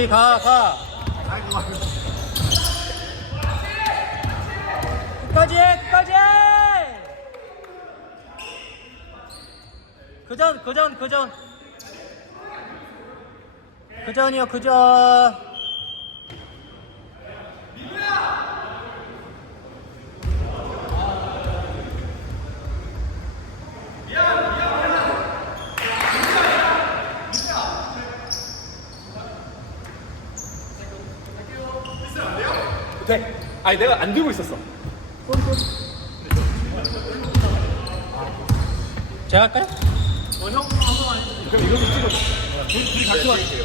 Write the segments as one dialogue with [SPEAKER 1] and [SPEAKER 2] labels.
[SPEAKER 1] 그렇지 가 가. 끝까지 해 끝까지 해. 그전 그전 그전. 그전이요 그전.
[SPEAKER 2] 돼. 아니 내가 안 들고 있었어.
[SPEAKER 1] 제가 할까요?
[SPEAKER 2] 그럼 이것도 찍어. 둘, 둘이 같이 와주세요.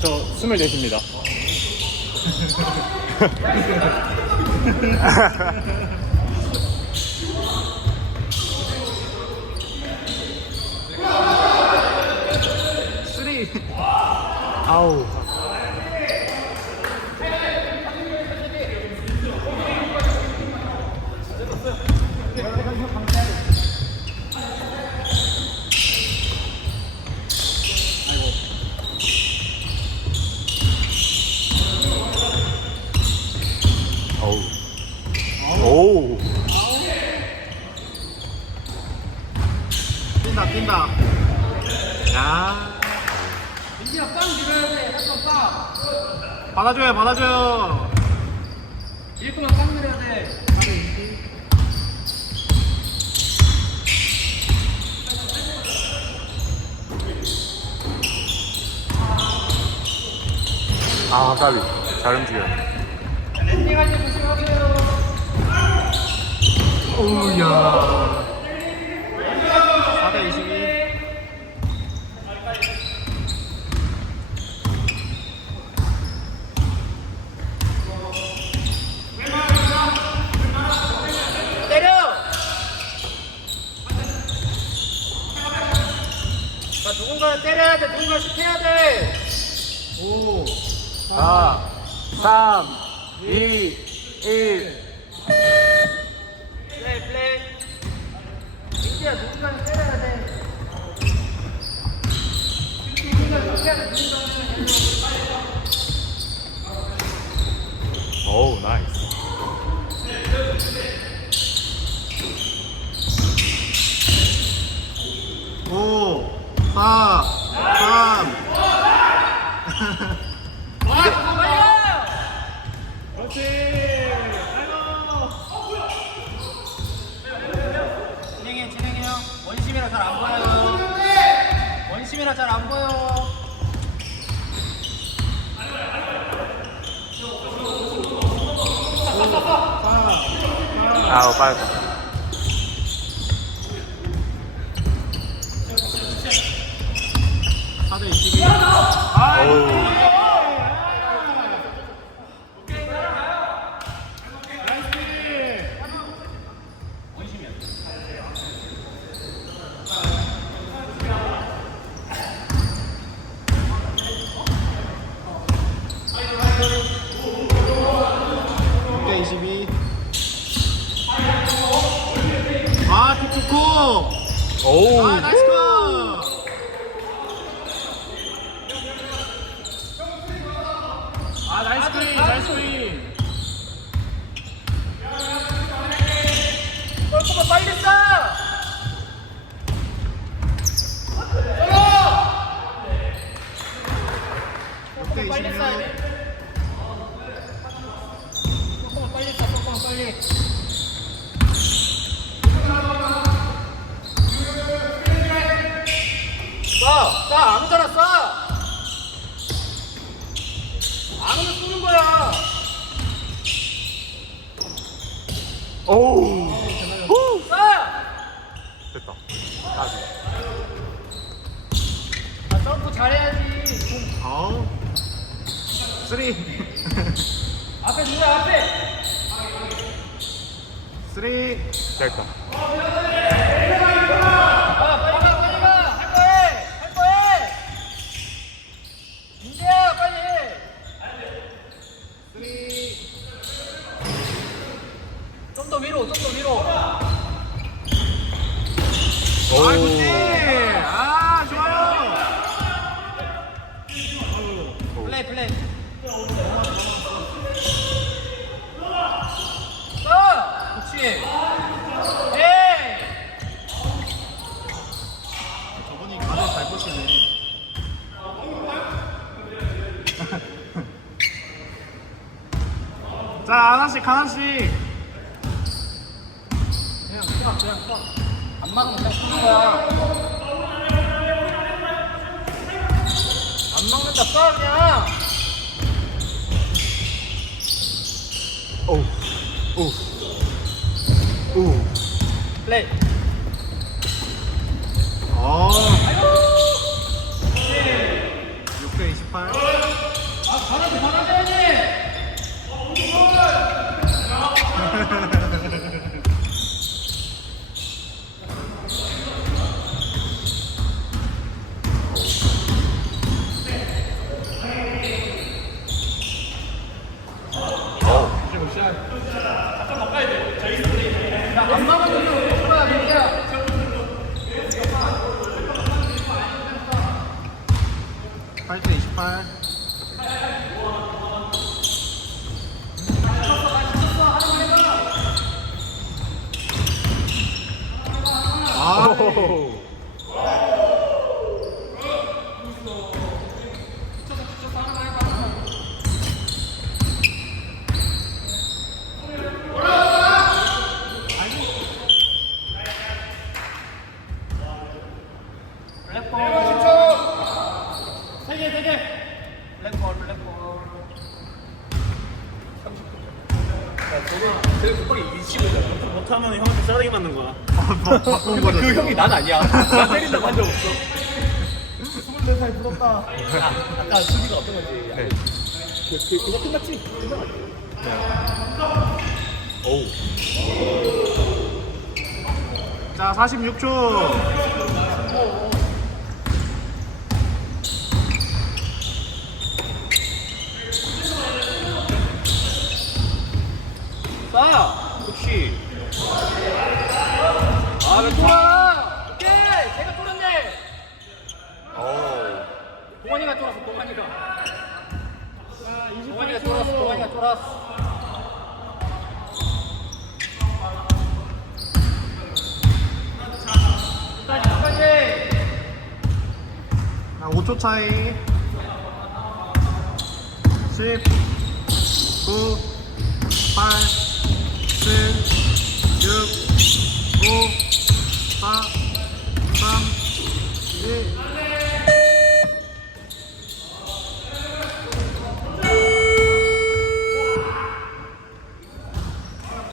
[SPEAKER 2] 저 24입니다.
[SPEAKER 3] 쓰리
[SPEAKER 1] 아우.
[SPEAKER 2] 오우.
[SPEAKER 3] 뛴다 뛴다 야
[SPEAKER 1] 민지야 빵 밀어야 돼. 한번 빵.
[SPEAKER 3] 받아줘요 받아줘요
[SPEAKER 1] 일구만 빵 밀어야 돼.
[SPEAKER 2] 아, 까비. 잘 움직여.
[SPEAKER 1] 랜딩할 때 조심하세요.
[SPEAKER 3] 오우야 4대 22
[SPEAKER 1] 때려! 자, 누군가 때려야 돼, 누군가 슛해야 돼! 오.
[SPEAKER 2] 4, 3, 2, 1.
[SPEAKER 1] 플레이, 플레이. 민지야, 누군가는 때려야 돼. 누군가 슛해야 돼, 누군가.
[SPEAKER 2] 오우, 나이스.
[SPEAKER 3] 오, 4, 3,
[SPEAKER 1] 와, 빨리 가! 진행해, 진행해요. 원심이라 잘 안 보여요. 원심이라 잘 안 보여.
[SPEAKER 2] 아우, 빨리.
[SPEAKER 3] 사대 22.
[SPEAKER 2] 오우.
[SPEAKER 3] 육대 22. 아, 툭툭쿠.
[SPEAKER 2] 오우.
[SPEAKER 3] 아, 나이스 컷. 아, 나이스 크린, 나이스 크린.
[SPEAKER 1] 골프가 빨리 쏴!
[SPEAKER 3] 육대
[SPEAKER 1] 빨리
[SPEAKER 3] 26.
[SPEAKER 1] 쏴야 돼. 골프가 빨리 쏴, 골프가 빨리. 쏴! 쏴! 아무데나 쏴! 아무나 쏘는 거야!
[SPEAKER 2] 오우.
[SPEAKER 1] 쏴!
[SPEAKER 2] 됐다. 까비.
[SPEAKER 1] 아, 점프 잘해야지.
[SPEAKER 3] 아우. 쓰리.
[SPEAKER 1] 앞에 누구야, 앞에!
[SPEAKER 3] 쓰리.
[SPEAKER 2] 됐다.
[SPEAKER 1] 아, 굿지! 아, 좋아요!
[SPEAKER 3] 플레이,
[SPEAKER 1] 플레이. 어! 그렇지. 예!
[SPEAKER 3] 저분이 가장 잘
[SPEAKER 2] 꽂히네.
[SPEAKER 3] 자, 하나씩, 하나씩.
[SPEAKER 1] 그냥, 그냥, 그냥. 안 막는다 쏴 그냥
[SPEAKER 3] 오우 오우 오우
[SPEAKER 1] 플레이
[SPEAKER 3] 아 6대 28
[SPEAKER 1] 아 받아줘 받아줘야지 야안 막으면 좀 뭐야 민기야
[SPEAKER 3] 8대 28 아,
[SPEAKER 4] 못하면 형한테 싸대기 맞는 거야.
[SPEAKER 2] 그 형이 난 아니야. 나 때린다고 한 적 없어.
[SPEAKER 1] 24살 부럽다
[SPEAKER 2] 아까 수비가 어떤 건지.
[SPEAKER 3] 네.
[SPEAKER 2] 그, 그, 그거 끝났지? 끝나가지. 어우.
[SPEAKER 3] 자 46초 10초 차이. 10 9 8